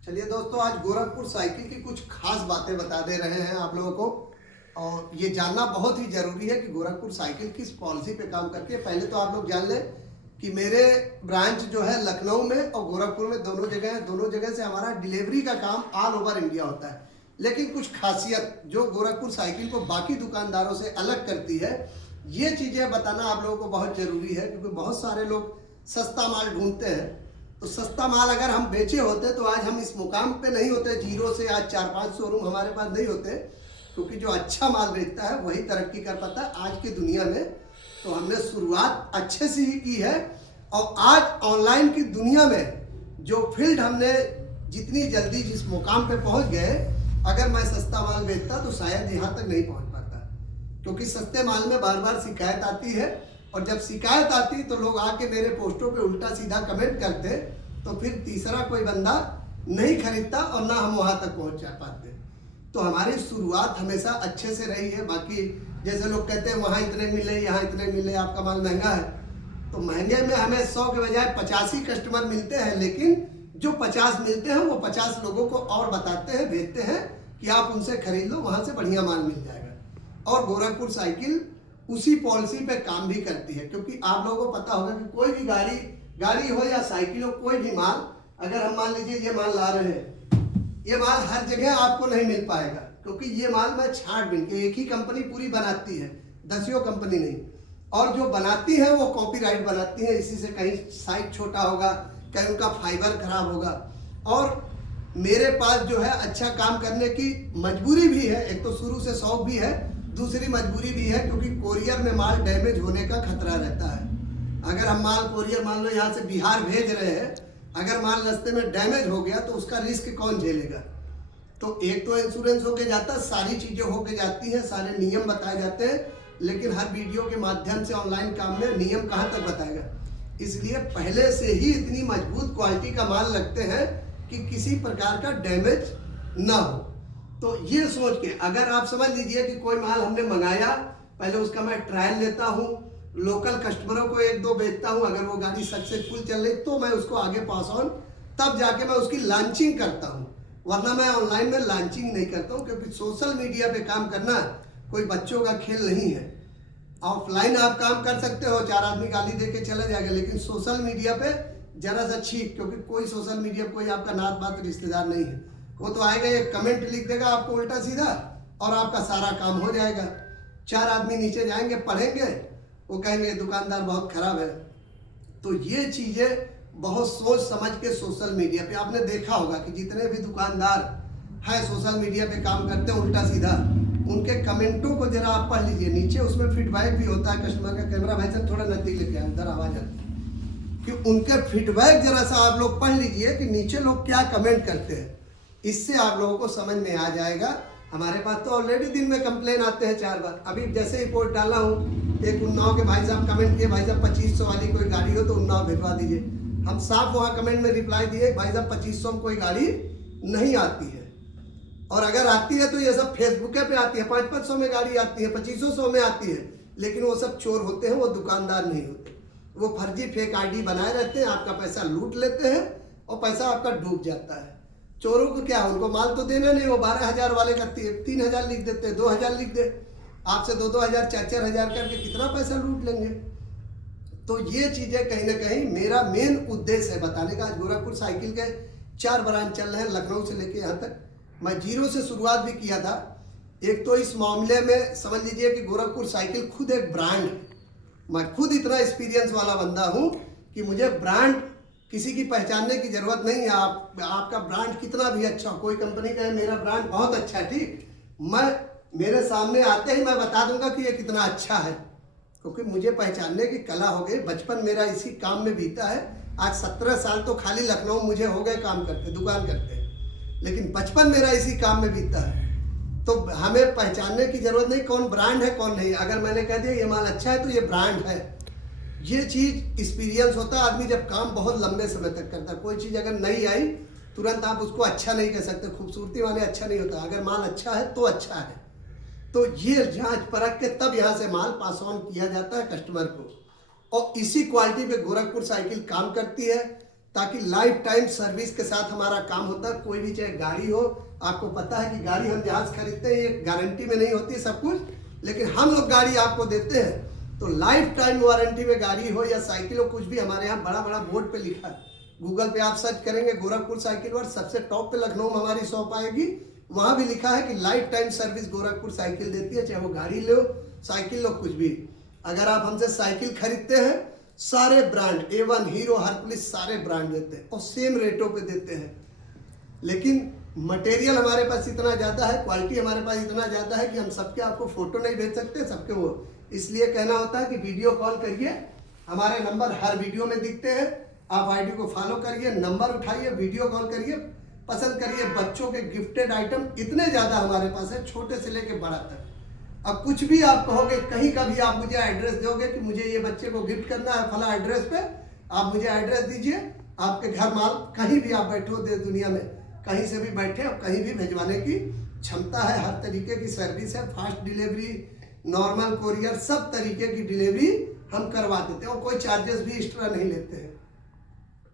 चलिए दोस्तों, आज गोरखपुर साइकिल की कुछ खास बातें बता दे रहे हैं आप लोगों को। और ये जानना बहुत ही जरूरी है कि गोरखपुर साइकिल किस पॉलिसी पे काम करती है। पहले तो आप लोग जान लें कि मेरे ब्रांच जो है लखनऊ में और गोरखपुर में दोनों जगह है। दोनों जगह से हमारा डिलीवरी का काम ऑल ओवर इंडिया होता है। लेकिन कुछ खासियत जो गोरखपुर साइकिल को बाकी दुकानदारों से अलग करती है, ये चीज़ें बताना आप लोगों को बहुत ज़रूरी है। क्योंकि बहुत सारे लोग सस्ता माल ढूंढते हैं, तो सस्ता माल अगर हम बेचे होते तो आज हम इस मुकाम पे नहीं होते। जीरो से आज 4-5 शोरूम हमारे पास नहीं होते। क्योंकि जो अच्छा माल बेचता है वही तरक्की कर पाता है आज की दुनिया में। तो हमने शुरुआत अच्छे से ही की है। और आज ऑनलाइन की दुनिया में जो फील्ड हमने जितनी जल्दी जिस मुकाम पे पहुंच गए, अगर मैं सस्ता माल बेचता तो शायद यहाँ तक नहीं पहुंच पाता। क्योंकि सस्ते माल में बार बार शिकायत आती है, और जब शिकायत आती तो लोग आके मेरे पोस्टों पे उल्टा सीधा कमेंट करते, तो फिर तीसरा कोई बंदा नहीं खरीदता और ना हम वहाँ तक पहुँच जा पाते। तो हमारी शुरुआत हमेशा अच्छे से रही है। बाकी जैसे लोग कहते हैं वहाँ इतने मिले, यहाँ इतने मिले, आपका माल महंगा है, तो महंगे में हमें 100 के बजाय 85 ही कस्टमर मिलते हैं। लेकिन जो 50 मिलते हैं वो 50 लोगों को और बताते हैं, भेजते हैं कि आप उनसे खरीद लो, वहाँ से बढ़िया माल मिल जाएगा। और गोरखपुर साइकिल उसी पॉलिसी पे काम भी करती है। क्योंकि आप लोगों को पता होगा कि कोई भी गाड़ी हो या साइकिल हो, कोई भी माल, अगर हम मान लीजिए ये माल ला रहे हैं, ये माल हर जगह आपको नहीं मिल पाएगा। क्योंकि ये माल मैं छांट बीन के, एक ही कंपनी पूरी बनाती है, दसियों कंपनी नहीं। और जो बनाती है वो कॉपीराइट बनाती है। इसी से कहीं साइज छोटा होगा, कहीं उनका फाइबर खराब होगा। और मेरे पास जो है अच्छा काम करने की मजबूरी भी है। एक तो शुरू से शौक भी है, दूसरी मजबूरी भी है क्योंकि कोरियर में माल डैमेज होने का खतरा रहता है। अगर हम माल कोरियर मान लो यहाँ से बिहार भेज रहे हैं, अगर माल रास्ते में डैमेज हो गया तो उसका रिस्क कौन झेलेगा। तो एक तो इंश्योरेंस होके जाता है, सारी चीज़ें होके जाती हैं, सारे नियम बताए जाते हैं। लेकिन हर वीडियो के माध्यम से ऑनलाइन काम में नियम कहाँ तक बताएगा। इसलिए पहले से ही इतनी मजबूत क्वालिटी का माल रखते हैं कि किसी प्रकार का डैमेज ना हो। तो ये सोच के अगर आप समझ लीजिए कि कोई माल हमने मंगाया, पहले उसका मैं ट्रायल लेता हूँ, लोकल कस्टमरों को 1-2 बेचता हूँ। अगर वो गाड़ी सक्सेसफुल चल रही तो मैं उसको आगे पास ऑन, तब जाके मैं उसकी लॉन्चिंग करता हूँ। वरना मैं ऑनलाइन में लॉन्चिंग नहीं करता हूँ। क्योंकि सोशल मीडिया पे काम करना कोई बच्चों का खेल नहीं है। ऑफलाइन आप काम कर सकते हो, 4 आदमी गाली दे के चले जाएंगे, लेकिन सोशल मीडिया पे जरा सा छीक। क्योंकि कोई सोशल मीडिया पे कोई आपका नात बात रिश्तेदार नहीं है। वो तो आएगा, एक कमेंट लिख देगा आपको उल्टा सीधा और आपका सारा काम हो जाएगा। 4 आदमी नीचे जाएंगे, पढ़ेंगे, वो कहेंगे दुकानदार बहुत खराब है। तो ये चीज़ें बहुत सोच समझ के सोशल मीडिया पे आपने देखा होगा कि जितने भी दुकानदार हैं सोशल मीडिया पे काम करते हैं उल्टा सीधा, उनके कमेंटों को जरा आप पढ़ लीजिए। नीचे उसमें फीडबैक भी होता है कस्टमर का। कैमरा भाई साहब थोड़ा नजदीक लेके आए, इधर आवाज आती है कि उनके फीडबैक जरा सा आप लोग पढ़ लीजिए कि नीचे लोग क्या कमेंट करते हैं। इससे आप लोगों को समझ में आ जाएगा। हमारे पास तो ऑलरेडी दिन में कंप्लेन आते हैं 4 बार। अभी जैसे ही पोस्ट डाला हूँ, एक उन्नाव के भाई साहब कमेंट किए, भाई साहब 2500 वाली कोई गाड़ी हो तो उन्नाव भिजवा दीजिए। हम साफ वहाँ कमेंट में रिप्लाई दिए, भाई साहब 2500 में कोई गाड़ी नहीं आती है। और अगर आती है तो ये सब फेसबुक पे आती है, 500-500 में गाड़ी आती है, 2500 में आती है। लेकिन वो सब चोर होते हैं, वो दुकानदार नहीं होते। वो फर्जी फेक ID बनाए रहते हैं, आपका पैसा लूट लेते हैं और पैसा आपका डूब जाता है। चोरों को क्या, उनको माल तो देना नहीं, वो 12,000 वाले का 3,000 लिख देते, 2,000 लिख दे, आपसे 2-2 हज़ार 4-4 हज़ार करके कितना पैसा लूट लेंगे। तो ये चीज़ें कहीं ना कहीं मेरा मेन उद्देश्य है बताने का। आज गोरखपुर साइकिल के 4 ब्रांच चल रहे हैं, लखनऊ से लेके यहाँ तक। मैं जीरो से शुरुआत भी किया था। एक तो इस मामले में समझ लीजिए कि गोरखपुर साइकिल खुद एक ब्रांड है। मैं खुद इतना एक्सपीरियंस वाला बंदा हूँ कि मुझे ब्रांड किसी की पहचानने की जरूरत नहीं है। आपका ब्रांड कितना भी अच्छा हो, कोई कंपनी कहे मेरा ब्रांड बहुत अच्छा है, ठीक, मैं मेरे सामने आते ही मैं बता दूंगा कि ये कितना अच्छा है। क्योंकि मुझे पहचानने की कला हो गई। बचपन मेरा इसी काम में बीता है। आज 17 साल तो खाली लखनऊ मुझे हो गए काम करते, दुकान करते, लेकिन बचपन मेरा इसी काम में बीता है। तो हमें पहचानने की जरूरत नहीं कौन ब्रांड है कौन नहीं। अगर मैंने कह दिया ये माल अच्छा है तो ये ब्रांड है। ये चीज़ एक्सपीरियंस होता है आदमी जब काम बहुत लंबे समय तक करता है। कोई चीज़ अगर नई आई तुरंत आप उसको अच्छा नहीं कह सकते। खूबसूरती वाले अच्छा नहीं होता, अगर माल अच्छा है तो अच्छा है। तो ये जांच परख के तब यहाँ से माल पास ऑन किया जाता है कस्टमर को। और इसी क्वालिटी पे गोरखपुर साइकिल काम करती है। ताकि लाइफ टाइम सर्विस के साथ हमारा काम होता है। कोई भी चाहे गाड़ी हो, आपको पता है कि गाड़ी हम जहाँ से खरीदते हैं ये गारंटी में नहीं होती है सब कुछ, लेकिन हम लोग गाड़ी आपको देते हैं तो लाइफ टाइम वारंटी में गाड़ी हो या साइकिल हो, कुछ भी हमारे यहाँ बड़ा बड़ा बोर्ड पे लिखा है। गूगल पे आप सर्च करेंगे गोरखपुर साइकिल वर्ल्ड, सबसे टॉप पे लखनऊ में हमारी शॉप आएगी, वहाँ भी लिखा है कि life time service Gorakhpur cycle देती है, चाहे वो गाड़ी लो साइकिल लो कुछ भी। अगर आप हमसे साइकिल खरीदते हैं, सारे ब्रांड A1 हीरो हरकुलिस सारे ब्रांड देते हैं और सेम रेटों पे देते हैं। लेकिन मटेरियल हमारे पास इतना ज़्यादा है, क्वालिटी हमारे पास इतना ज़्यादा है कि हम सबके आपको फोटो नहीं भेज सकते सबके, वो इसलिए कहना होता है कि वीडियो कॉल करिए, हमारे नंबर हर वीडियो में दिखते हैं, आप आईडी को फॉलो करिए, नंबर उठाइए, वीडियो कॉल करिए, पसंद करिए। बच्चों के गिफ्टेड आइटम इतने ज़्यादा हमारे पास है, छोटे से लेके बड़ा तक। अब कुछ भी आप कहोगे, कहीं का भी आप मुझे एड्रेस दोगे कि मुझे ये बच्चे को गिफ्ट करना है फला एड्रेस पे, आप मुझे एड्रेस दीजिए, आपके घर माल कहीं भी आप बैठे हो देश दुनिया में, कहीं से भी बैठे और कहीं भी भिजवाने की क्षमता है। हर तरीके की सर्विस है, फास्ट डिलीवरी, नॉर्मल कोरियर, सब तरीके की डिलीवरी हम करवा देते हैं और कोई चार्जेस भी एक्स्ट्रा नहीं लेते हैं।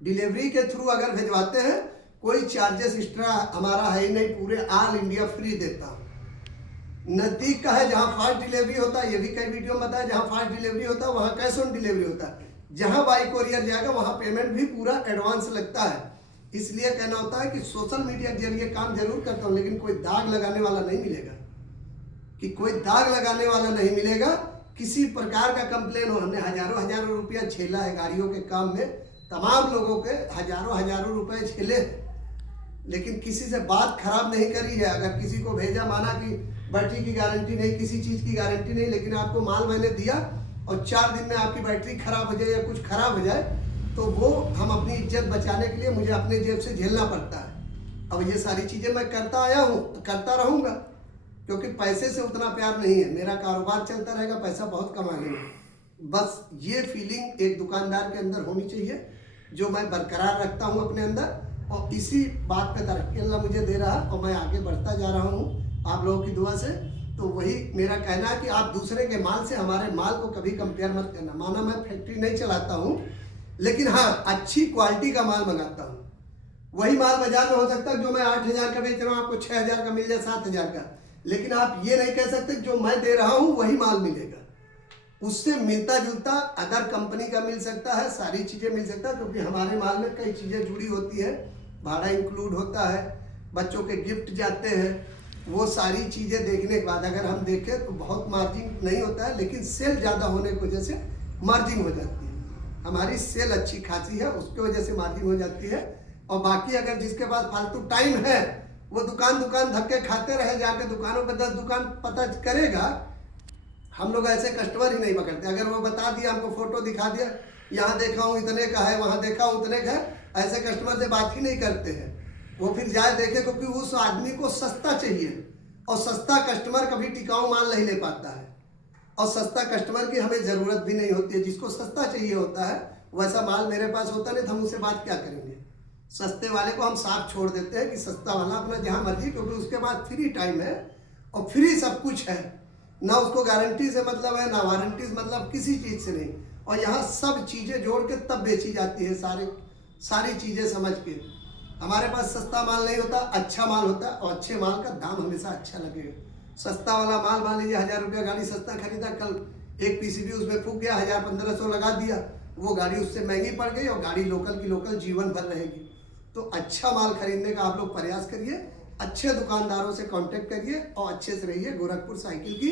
डिलीवरी के थ्रू अगर भिजवाते हैं कोई चार्जेस एक्स्ट्रा हमारा है ही नहीं, पूरे ऑल इंडिया फ्री देता हूँ। नज़दीक का है जहाँ फास्ट डिलीवरी होता है, ये भी कई वीडियो में बताया, जहाँ फास्ट डिलीवरी होता है वहाँ कैश ऑन डिलीवरी होता है, जहाँ बाई कोरियर जाएगा वहाँ पेमेंट भी पूरा एडवांस लगता है। इसलिए कहना होता है कि सोशल मीडिया के जरिए काम जरूर करता हूँ, लेकिन कोई दाग लगाने वाला नहीं मिलेगा, कि कोई दाग लगाने वाला नहीं मिलेगा। किसी प्रकार का कंप्लेन हो, हमने हजारों हजारों रुपया झेला है गाड़ियों के काम में, तमाम लोगों के हजारों हजारों रुपए झेले, लेकिन किसी से बात खराब नहीं करी है। अगर किसी को भेजा, माना कि बैटरी की गारंटी नहीं, किसी चीज़ की गारंटी नहीं, लेकिन आपको माल मैंने दिया और 4 दिन में आपकी बैटरी खराब हो जाए या कुछ खराब हो जाए, तो वो हम अपनी इज्जत बचाने के लिए मुझे अपने जेब से झेलना पड़ता है। अब ये सारी चीज़ें मैं करता आया हूँ, करता रहूँगा, क्योंकि पैसे से उतना प्यार नहीं है, मेरा कारोबार चलता रहेगा, पैसा बहुत कमाएंगे। बस ये फीलिंग एक दुकानदार के अंदर होनी चाहिए, जो मैं बरकरार रखता हूँ अपने अंदर, और इसी बात पे तरक्की अल्लाह मुझे दे रहा और मैं आगे बढ़ता जा रहा हूँ आप लोगों की दुआ से। तो वही मेरा कहना है कि आप दूसरे के माल से हमारे माल को कभी कंपेयर मत करना। माना मैं फैक्ट्री नहीं चलाता हूँ, लेकिन हाँ अच्छी क्वालिटी का माल मंगाता हूँ। वही माल बाजार में हो सकता है जो मैं 8,000 का बेच रहा हूँ आपको 6,000 का मिल जाए, 7,000 का, लेकिन आप ये नहीं कह सकते जो मैं दे रहा हूँ वही माल मिलेगा। उससे मिलता जुलता अदर कंपनी का मिल सकता है, सारी चीज़ें मिल सकता है, क्योंकि हमारे माल में कई चीज़ें जुड़ी होती है, भाड़ा इंक्लूड होता है, बच्चों के गिफ्ट जाते हैं, वो सारी चीज़ें देखने के बाद अगर हम देखें तो बहुत मार्जिन नहीं होता है, लेकिन सेल ज़्यादा होने की वजह से मार्जिन हो जाती है। हमारी सेल अच्छी खासी है, उसकी वजह से मार्जिन हो जाती है। और बाकी अगर जिसके पास फालतू टाइम है वो दुकान धक्के खाते रहे, जाके दुकानों पर 10 दुकान पता करेगा। हम लोग ऐसे कस्टमर ही नहीं पकड़ते। अगर वो बता दिया, हमको फोटो दिखा दिया, यहाँ देखा हूँ इतने का है, वहाँ देखा हूँ उतने का है, ऐसे कस्टमर से बात ही नहीं करते हैं। वो फिर जाए देखे, क्योंकि उस आदमी को सस्ता चाहिए, और सस्ता कस्टमर कभी टिकाऊ माल नहीं ले पाता है, और सस्ता कस्टमर की हमें ज़रूरत भी नहीं होती है। जिसको सस्ता चाहिए होता है वैसा माल मेरे पास होता नहीं, तो हम उससे बात क्या करेंगे। सस्ते वाले को हम साफ छोड़ देते हैं कि सस्ता वाला अपना जहाँ मर्जी, क्योंकि उसके बाद फ्री टाइम है और फ्री सब कुछ है, ना उसको गारंटी से मतलब है, ना वारंटी से मतलब, किसी चीज़ से नहीं। और यहाँ सब चीज़ें जोड़ के तब बेची जाती है, सारी चीज़ें समझ के। हमारे पास सस्ता माल नहीं होता, अच्छा माल होता है, और अच्छे माल का दाम हमेशा अच्छा लगेगा। सस्ता वाला माल, मान लीजिए 1000 रुपया गाड़ी सस्ता खरीदा, कल एक पीसीबी उसमें फूक गया, 1000-1500 लगा दिया, वो गाड़ी उससे महंगी पड़ गई और गाड़ी लोकल की लोकल जीवन भर रहेगी। तो अच्छा माल खरीदने का आप लोग प्रयास करिए, अच्छे दुकानदारों से कांटेक्ट करिए और अच्छे से रहिए। गोरखपुर साइकिल की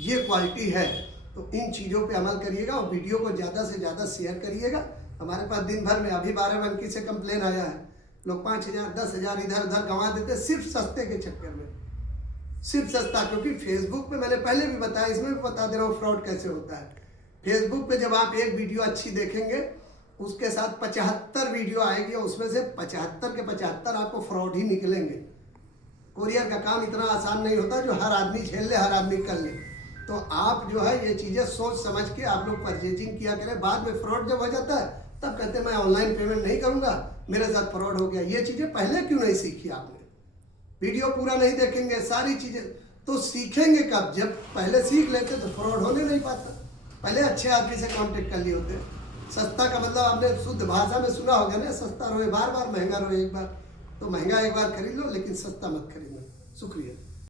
ये क्वालिटी है, तो इन चीज़ों पे अमल करिएगा और वीडियो को ज़्यादा से ज़्यादा शेयर करिएगा। हमारे पास दिन भर में अभी 12 बनकी से कंप्लेन आया है, लोग 5,000 10,000 इधर उधर गंवा देते सिर्फ सस्ते के चक्कर में, सिर्फ सस्ता। क्योंकि फेसबुक पे मैंने पहले भी बताया, इसमें भी बता दे रहा हूँ फ्रॉड कैसे होता है। फेसबुक पे जब आप एक वीडियो अच्छी देखेंगे, उसके साथ 75 वीडियो आएगी और उसमें से 75 के 75 आपको फ्रॉड ही निकलेंगे। कोरियर का काम इतना आसान नहीं होता जो हर आदमी झेल ले, हर आदमी कर ले। तो आप जो है ये चीज़ें सोच समझ के आप लोग परचेजिंग किया करें। बाद में फ्रॉड जब हो जाता है तब कहते हैं मैं ऑनलाइन पेमेंट नहीं करूँगा, मेरे साथ फ्रॉड हो गया। ये चीज़ें पहले क्यों नहीं सीखी आपने? वीडियो पूरा नहीं देखेंगे, सारी चीज़ें तो सीखेंगे कब? जब पहले सीख लेते तो फ्रॉड होने नहीं पाता। पहले अच्छे आदमी से कांटेक्ट कर लिए होते। सस्ता का मतलब आपने शुद्ध भाषा में सुना होगा ना, सस्ता रोए बार बार, महंगा रोए एक बार। तो महंगा एक बार खरीद लो, लेकिन सस्ता मत खरीदना। शुक्रिया।